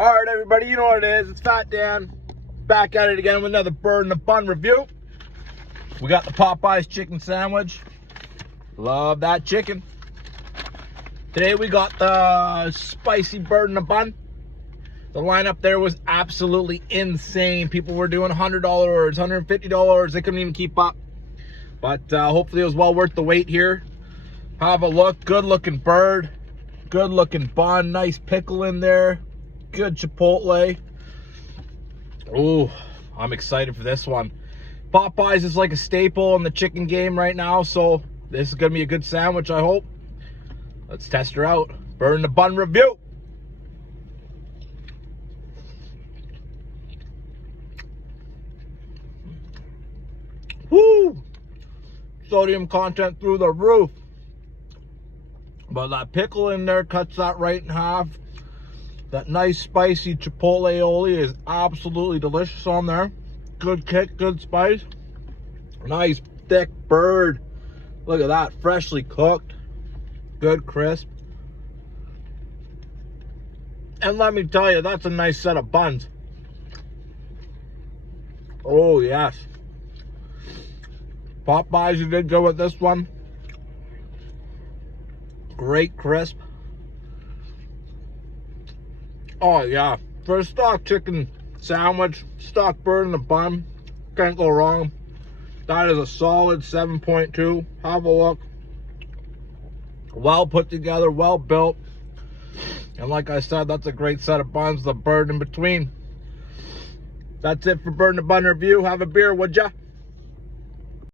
All right, everybody, you know what it is. It's Fat Dan, back at it again with another bird in the bun review. We got the Popeyes chicken sandwich. Love that chicken. Today we got the spicy bird in the bun. The lineup there was absolutely insane. People were doing $100, $150. They couldn't even keep up. But hopefully it was well worth the wait here. Have a look. Good looking bird. Good looking bun. Nice pickle in there. Good chipotle. Oh, I'm excited for this one. Popeyes is like a staple in the chicken game right now, so this is gonna be a good sandwich, I hope. Let's test her out. Bird in the bun review. Woo! Sodium content through the roof. But that pickle in there cuts that right in half. That nice spicy chipotle aioli is absolutely delicious on there. Good kick, good spice. Nice thick bird. Look at that, freshly cooked. Good crisp. And let me tell you, that's a nice set of buns. Oh yes. Popeyes, you did good with this one. Great crisp. Oh yeah, for a stock chicken sandwich, stock bird in the bun, can't go wrong. That is a solid 7.2. Have a look. Well put together, well built. And like I said, that's a great set of buns, the bird in between. That's it for Bird in the Bun review. Have a beer, would ya?